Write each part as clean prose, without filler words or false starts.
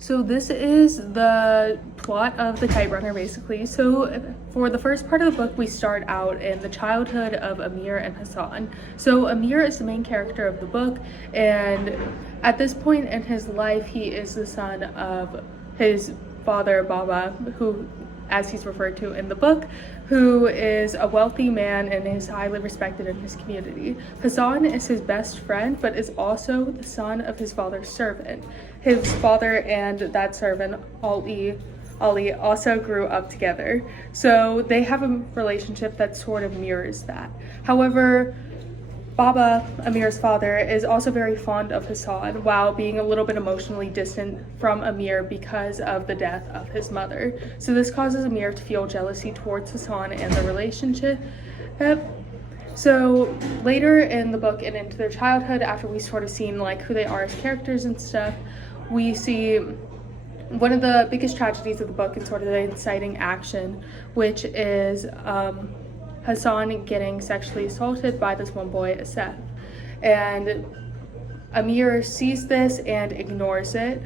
So this is the plot of the Kiterunner, basically. So for the first part of the book, we start out in the childhood of Amir and Hassan. So Amir is the main character of the book, and at this point in his life, he is the son of his father, Baba, who, as he's referred to in the book, who is a wealthy man and is highly respected in his community. Hassan is his best friend, but is also the son of his father's servant. His father and that servant, Ali, also grew up together. So they have a relationship that sort of mirrors that. However, Baba, Amir's father, is also very fond of Hassan while being a little bit emotionally distant from Amir because of the death of his mother. So this causes Amir to feel jealousy towards Hassan and the relationship. So later in the book and into their childhood, after we sort of seen like who they are as characters and stuff, we see one of the biggest tragedies of the book and sort of the inciting action, which is Hassan getting sexually assaulted by this one boy, Asef. And Amir sees this and ignores it,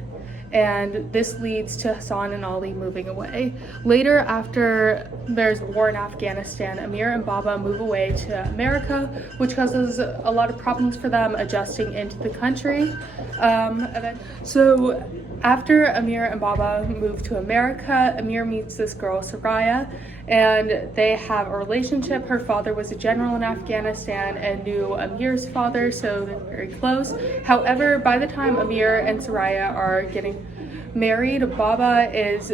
and this leads to Hassan and Ali moving away. Later, after there's war in Afghanistan, Amir and Baba move away to America, which causes a lot of problems for them adjusting into the country. So after Amir and Baba move to America, Amir meets this girl, Soraya, and they have a relationship. Her father was a general in Afghanistan and knew Amir's father, so they're very close. However, by the time Amir and Soraya are getting married, Baba is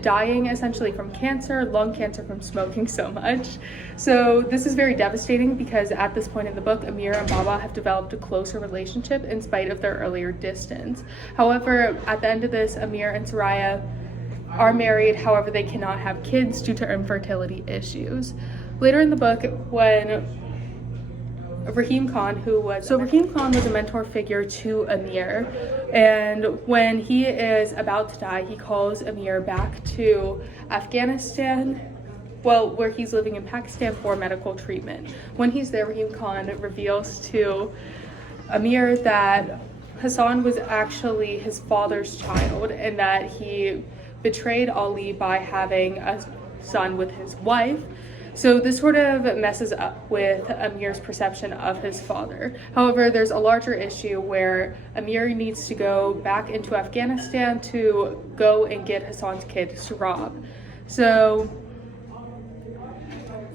dying essentially from cancer, lung cancer from smoking so much. So this is very devastating because at this point in the book, Amir and Baba have developed a closer relationship in spite of their earlier distance. However, at the end of this, Amir and Soraya are married, however they cannot have kids due to infertility issues. Later in the book, when Rahim Khan was a mentor figure to Amir, and when he is about to die, he calls Amir back to Afghanistan, where he's living in Pakistan for medical treatment. When he's there, Rahim Khan reveals to Amir that Hassan was actually his father's child and that he betrayed Ali by having a son with his wife. So this sort of messes up with Amir's perception of his father. However, there's a larger issue where Amir needs to go back into Afghanistan to go and get Hassan's kid, Surab. So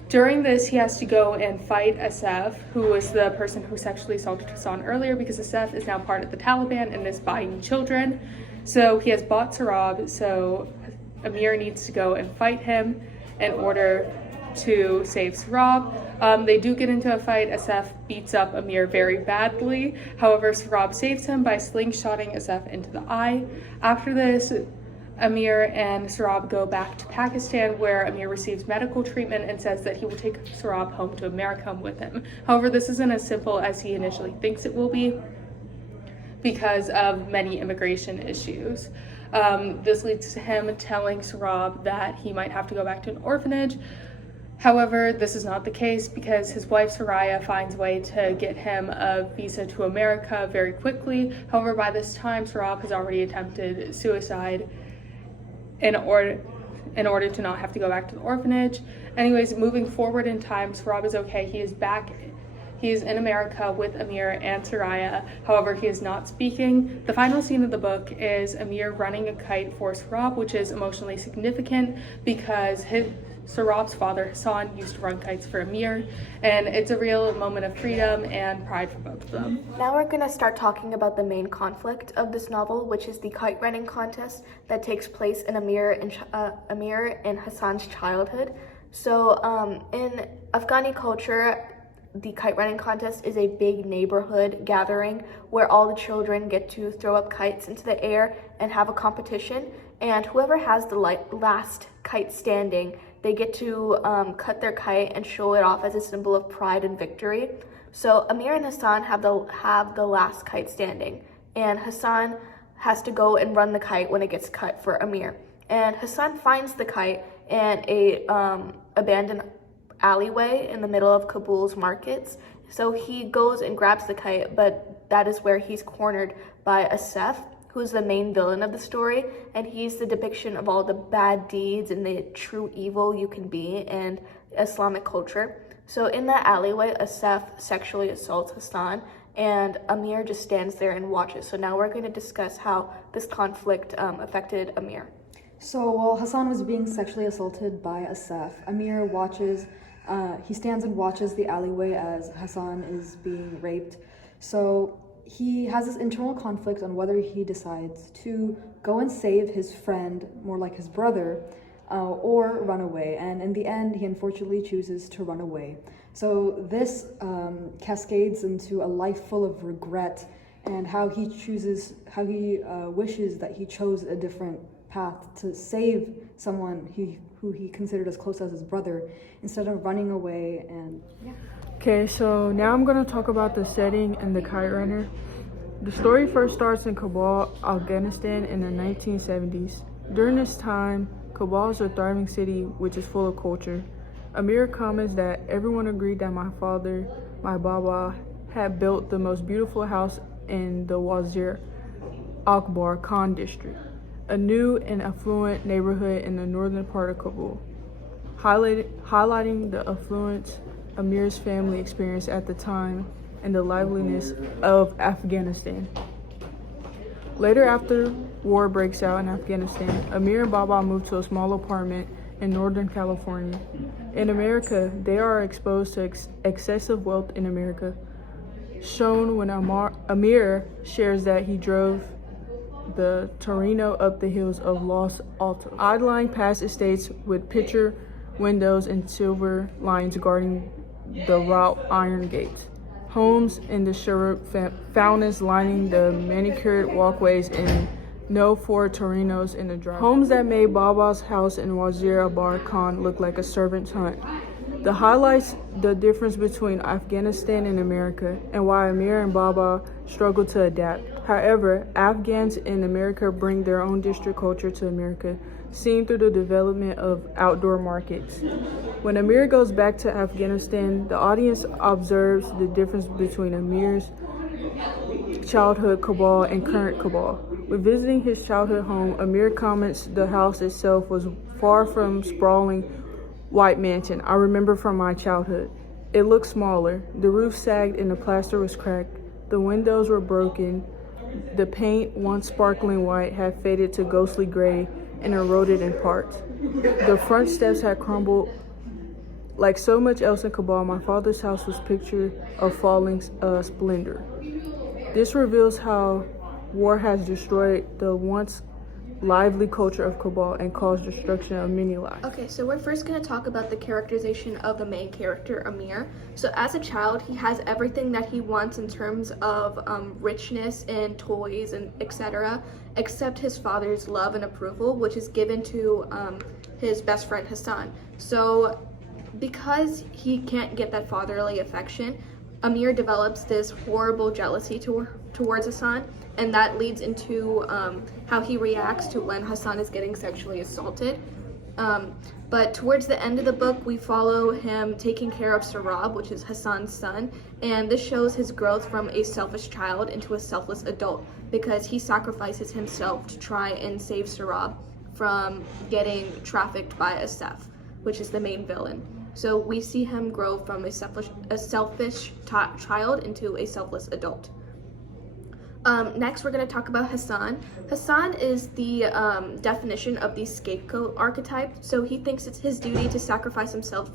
during this, he has to go and fight Asef, who was the person who sexually assaulted Hassan earlier, because Asef is now part of the Taliban and is buying children. So he has bought Surab, so Amir needs to go and fight him in order to save Surab. They do get into a fight. Asef beats up Amir very badly. However, Surab saves him by slingshotting Asef into the eye. After this, Amir and Surab go back to Pakistan, where Amir receives medical treatment and says that he will take Surab home to America with him. However, this isn't as simple as he initially thinks it will be because of many immigration issues. This leads to him telling Surab that he might have to go back to an orphanage. However, this is not the case because his wife Soraya finds a way to get him a visa to America very quickly. However, by this time, Surab has already attempted suicide in order to not have to go back to the orphanage. Anyways, moving forward in time, Surab is okay. He is back. He is in America with Amir and Soraya. However, he is not speaking. The final scene of the book is Amir running a kite for Surab, which is emotionally significant because Surab's father, Hassan, used to run kites for Amir, and it's a real moment of freedom and pride for both of them. Now we're going to start talking about the main conflict of this novel, which is the kite running contest that takes place in Amir and Hassan's childhood. So in Afghani culture, the kite running contest is a big neighborhood gathering where all the children get to throw up kites into the air and have a competition, and whoever has the last kite standing, they get to cut their kite and show it off as a symbol of pride and victory. So Amir and Hassan have the last kite standing, and Hassan has to go and run the kite when it gets cut for Amir. And Hassan finds the kite in a abandoned alleyway in the middle of Kabul's markets. So he goes and grabs the kite, but that is where he's cornered by Asef, who's the main villain of the story, and he's the depiction of all the bad deeds and the true evil you can be in Islamic culture. So in that alleyway, Asaf sexually assaults Hassan, and Amir just stands there and watches. So now we're going to discuss how this conflict affected Amir. So while Hassan was being sexually assaulted by Asaf, Amir watches, he stands and watches the alleyway as Hassan is being raped. So he has this internal conflict on whether he decides to go and save his friend, more like his brother, or run away. And in the end, he unfortunately chooses to run away. So this cascades into a life full of regret and how he wishes that he chose a different path to save someone who he considered as close as his brother instead of running away. And yeah. Okay, so now I'm going to talk about the setting and the Kiterunner. The story first starts in Kabul, Afghanistan in the 1970s. During this time, Kabul is a thriving city which is full of culture. Amir comments that everyone agreed that my father, my Baba, had built the most beautiful house in the Wazir Akbar Khan district, a new and affluent neighborhood in the northern part of Kabul, highlighting the affluence Amir's family experienced at the time and the liveliness of Afghanistan. Later, after war breaks out in Afghanistan, Amir and Baba move to a small apartment in Northern California. In America, they are exposed to excessive wealth in America, shown when Amir shares that he drove the Torino up the hills of Los Altos, idling past estates with picture windows and silver lines guarding the wrought iron gates, homes in the Sharp fountains lining the manicured walkways, and no Ford Torinos in the driveway. Homes that made Baba's house in Wazir Akbar Khan look like a servant's hut. The highlights the difference between Afghanistan and America and why Amir and Baba struggle to adapt. However, Afghans in America bring their own district culture to America, seen through the development of outdoor markets. When Amir goes back to Afghanistan, the audience observes the difference between Amir's childhood Kabul and current Kabul. When visiting his childhood home, Amir comments the house itself was far from sprawling white mansion I remember from my childhood. It looked smaller. The roof sagged and the plaster was cracked. The windows were broken. The paint, once sparkling white, had faded to ghostly gray and eroded in parts. The front steps had crumbled. Like so much else in Kabul, my father's house was a picture of falling splendor. This reveals how war has destroyed the once lively culture of Kabul and caused destruction of many lives. Okay, so we're first going to talk about the characterization of the main character, Amir. So as a child, he has everything that he wants in terms of richness and toys and etc., except his father's love and approval, which is given to his best friend Hassan. So because he can't get that fatherly affection, Amir develops this horrible jealousy towards Hassan, and that leads into how he reacts to when Hassan is getting sexually assaulted. But towards the end of the book, we follow him taking care of Sarab, which is Hassan's son, and this shows his growth from a selfish child into a selfless adult because he sacrifices himself to try and save Sarab from getting trafficked by Asaf, which is the main villain. So we see him grow from a selfish child into a selfless adult. Next, we're going to talk about Hassan. Hassan is the definition of the scapegoat archetype. So he thinks it's his duty to sacrifice himself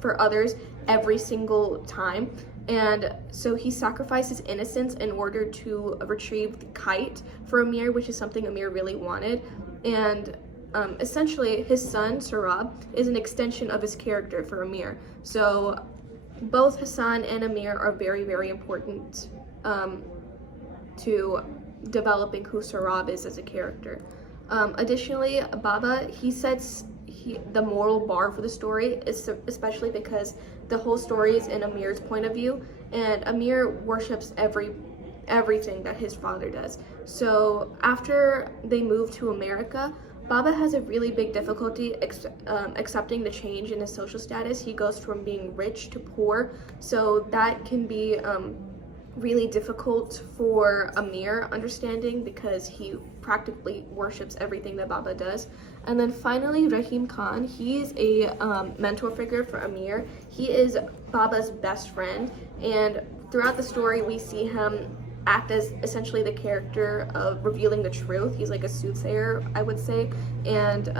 for others every single time. And so he sacrifices innocence in order to retrieve the kite for Amir, which is something Amir really wanted. And essentially, his son, Sarab, is an extension of his character for Amir. So both Hassan and Amir are very, very important to developing who Sarab is as a character. Additionally, Baba, he sets the moral bar for the story, especially because the whole story is in Amir's point of view, and Amir worships everything that his father does. So after they move to America, Baba has a really big difficulty accepting the change in his social status. He goes from being rich to poor, so that can be really difficult for Amir understanding because he practically worships everything that Baba does. And then finally, Rahim Khan, he is a mentor figure for Amir. He is Baba's best friend, and throughout the story we see him act as essentially the character of revealing the truth. He's like a soothsayer, I would say, and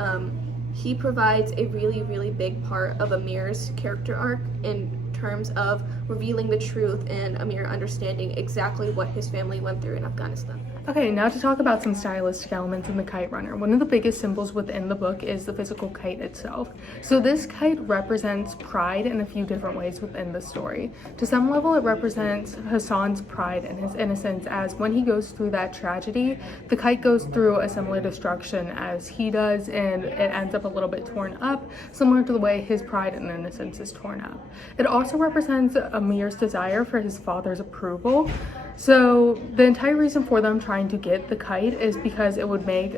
he provides a really, really big part of Amir's character arc in terms of revealing the truth and Amir understanding exactly what his family went through in Afghanistan. Okay, now to talk about some stylistic elements in the Kiterunner. One of the biggest symbols within the book is the physical kite itself. So this kite represents pride in a few different ways within the story. To some level, it represents Hassan's pride and his innocence, as when he goes through that tragedy, the kite goes through a similar destruction as he does, and it ends up a little bit torn up, similar to the way his pride and innocence is torn up. It also represents Amir's desire for his father's approval. So the entire reason for them trying to get the kite is because it would make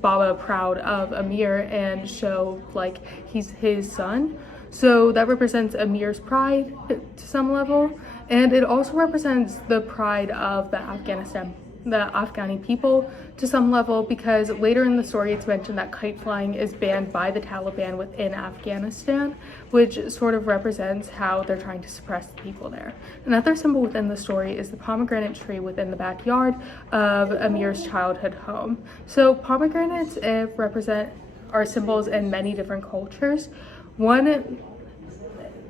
Baba proud of Amir and show like he's his son. So that represents Amir's pride to some level, and it also represents the pride of the Afghani people to some level, because later in the story it's mentioned that kite flying is banned by the Taliban within Afghanistan, which sort of represents how they're trying to suppress the people there. Another symbol within the story is the pomegranate tree within the backyard of Amir's childhood home. So pomegranates are symbols in many different cultures.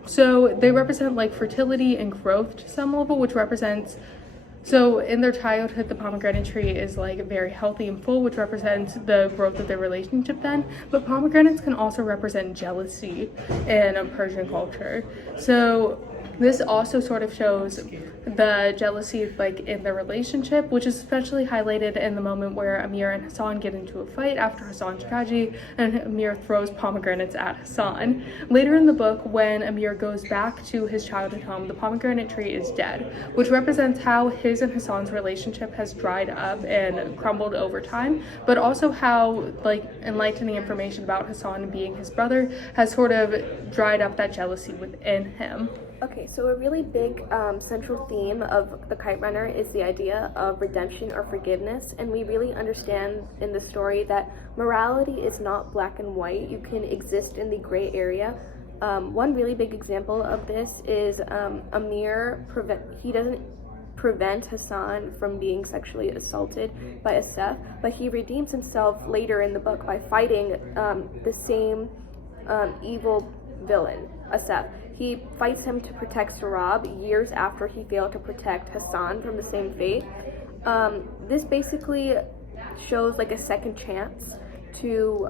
So they represent like fertility and growth to some level, which represents, so in their childhood, the pomegranate tree is like very healthy and full, which represents the growth of their relationship then. But pomegranates can also represent jealousy in a Persian culture. So this also sort of shows the jealousy like in their relationship, which is especially highlighted in the moment where Amir and Hassan get into a fight after Hassan's tragedy, and Amir throws pomegranates at Hassan. Later in the book, when Amir goes back to his childhood home, the pomegranate tree is dead, which represents how his and Hassan's relationship has dried up and crumbled over time, but also how like enlightening information about Hassan being his brother has sort of dried up that jealousy within him. Okay, so a really big central theme of the Kiterunner is the idea of redemption or forgiveness, and we really understand in the story that morality is not black and white. You can exist in the gray area. One really big example of this is Amir. He doesn't prevent Hassan from being sexually assaulted by Asaf, but he redeems himself later in the book by fighting the same evil villain, Asaf. He fights him to protect Sarab years after he failed to protect Hassan from the same fate. This basically shows like a second chance to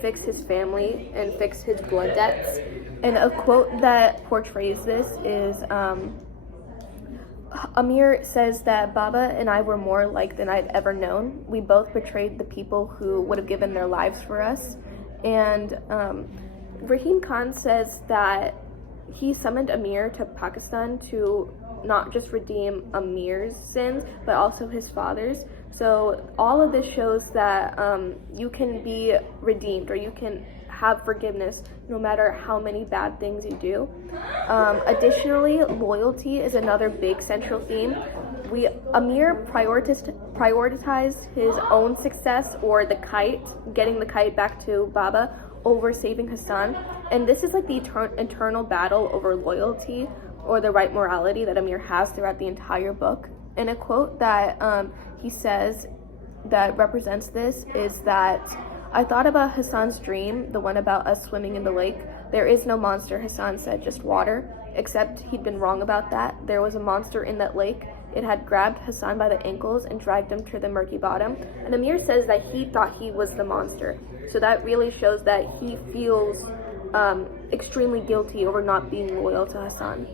fix his family and fix his blood debts. And a quote that portrays this is Amir says that Baba and I were more alike than I'd ever known. We both betrayed the people who would have given their lives for us. And Rahim Khan says that he summoned Amir to Pakistan to not just redeem Amir's sins, but also his father's. So all of this shows that you can be redeemed, or you can have forgiveness no matter how many bad things you do. Additionally, loyalty is another big central theme. Amir prioritized his own success, or the kite, getting the kite back to Baba, over saving Hassan, and this is like the internal battle over loyalty or the right morality that Amir has throughout the entire book. And a quote that he says that represents this is that, "I thought about Hassan's dream, the one about us swimming in the lake. There is no monster," Hassan said, "just water." Except he'd been wrong about that. There was a monster in that lake. It had grabbed Hassan by the ankles and dragged him to the murky bottom. And Amir says that he thought he was the monster. So that really shows that he feels extremely guilty over not being loyal to Hassan.